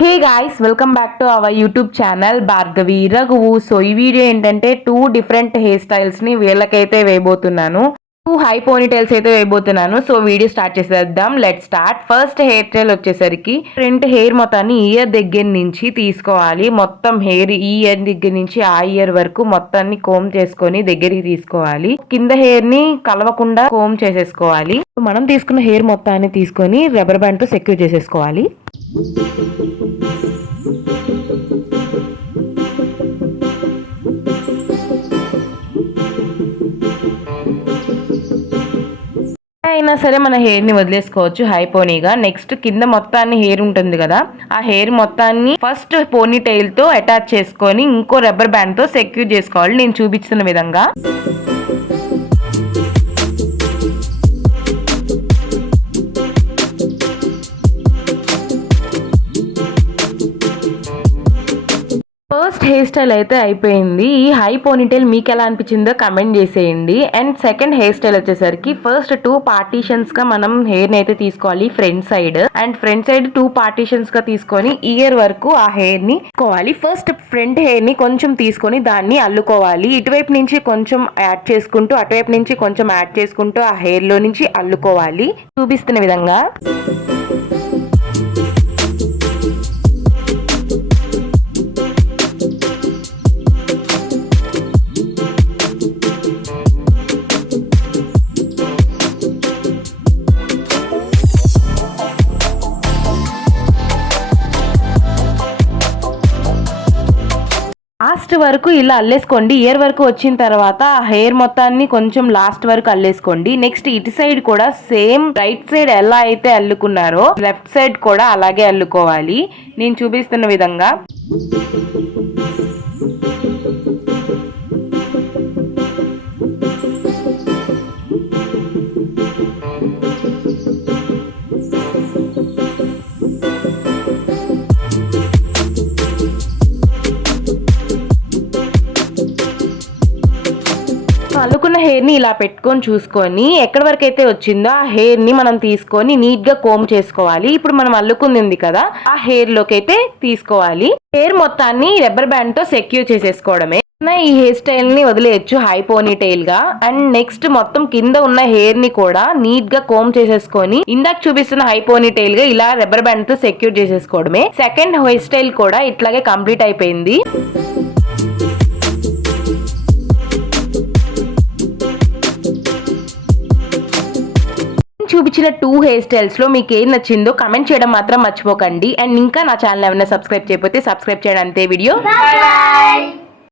Hey guys, welcome back to our YouTube channel Bhargavi Raghuvu. So ఈ video ఏంటంటే 2 different hair styles ని వీళ్ళకైతే వేయబోతున్నాను. 2 high పోనీటైల్స్ అయితే వేయబోతున్నాను. సో వీడియో స్టార్ట్ చేసేద్దాం. Let start. First hair style వచ్చేసరికి front hair మొత్తాన్ని ఇయర్ దగ్గర నుంచి తీసుకోవాలి. మొత్తం హెయిర్ ఈ ఇయర్ దగ్గర నుంచి ఆ ఇయర్ వరకు మొత్తాన్ని కోమ్ చేసుకొని దగ్గరికి తీసుకోవాలి. కింద హెయిర్ ని కలవకుండా కోమ్ చేసేసుకోవాలి. మనం తీసుకున్న హెయిర్ మొత్తాన్ని తీసుకొని రబ్బర్ బ్యాండ్ తో సెక్యూర్ చేసేసుకోవాలి. అయినా సరే మన హెయిర్ ని వదిలేసుకోవచ్చు హై పోనీగా. నెక్స్ట్ కింద మొత్తాన్ని హెయిర్ ఉంటుంది కదా, ఆ హెయిర్ మొత్తాన్ని ఫస్ట్ పోనీ టైల్ తో అటాచ్ చేసుకొని ఇంకో రబ్బర్ బ్యాండ్ తో సెక్యూర్ చేసుకోవాలి నేను చూపించిన విధంగా. ఫస్ట్ హెయిర్ స్టైల్ అయితే అయిపోయింది. ఈ హై పోనీటైల్ మీకు ఎలా అనిపించిందో కమెంట్ చేసేయండి. అండ్ సెకండ్ హెయిర్ స్టైల్ వచ్చేసరికి ఫస్ట్ 2 పార్టీషన్స్ గా మనం హెయిర్ ని అయితే తీసుకోవాలి front side. And front side 2 partitions గా తీసుకొని ఇయర్ వరకు ఆ హెయిర్ ని తీసుకోవాలి. ఫస్ట్ ఫ్రంట్ హెయిర్ ని కొంచెం తీసుకొని దాన్ని అల్లుకోవాలి. ఇటువైపు నుంచి కొంచెం యాడ్ చేసుకుంటూ అటువైపు నుంచి కొంచెం యాడ్ చేసుకుంటూ ఆ హెయిర్ లో నుంచి అల్లుకోవాలి చూపిస్తున్న విధంగా. లాస్ట్ వరకు ఇలా అల్లేసుకోండి. ఇయర్ వరకు వచ్చిన తర్వాత ఆ హెయిర్ మొత్తాన్ని కొంచెం లాస్ట్ వరకు అల్లేసుకోండి. నెక్స్ట్ ఇటు సైడ్ కూడా సేమ్ రైట్ సైడ్ ఎలా అయితే అల్లుకున్నారో లెఫ్ట్ సైడ్ కూడా అలాగే అల్లుకోవాలి నేను చూపిస్తున్న విధంగా. అల్లుకున్న హెయిర్ ని ఇలా పెట్టుకొని చూసుకొని ఎక్కడి వరకు అయితే వచ్చిందో ఆ హెయిర్ ని మనం తీసుకొని నీట్ గా కోమ్ చేసుకోవాలి. ఇప్పుడు మనం అల్లుకుంది కదా ఆ హెయిర్ లోకి అయితే తీసుకోవాలి. హెయిర్ మొత్తాన్ని రబ్బర్ బ్యాండ్ తో సెక్యూర్ చేసేసుకోవడమే. ఈ హెయిర్ స్టైల్ ని వదిలేయచ్చు హై పోనీటైల్ గా. అండ్ నెక్స్ట్ మొత్తం కింద ఉన్న హెయిర్ ని కూడా నీట్ గా కోమ్ చేసేసుకొని ఇందాక చూపిస్తున్న హై పోనీటైల్ గా ఇలా రబ్బర్ బ్యాండ్ తో సెక్యూర్ చేసేసుకోవడమే. సెకండ్ హెయిర్ స్టైల్ కూడా ఇట్లాగే కంప్లీట్ అయిపోయింది. చూపించిన 2 హెయిర్ స్టైల్స్ లో మీకు ఏం నచ్చిందో కమెంట్ చేయడం మాత్రం మర్చిపోకండి. అండ్ ఇంకా నా ఛానల్ ఏమైనా సబ్స్క్రైబ్ చేయకపోతే సబ్స్క్రైబ్ చేయడం అంతే. వీడియో.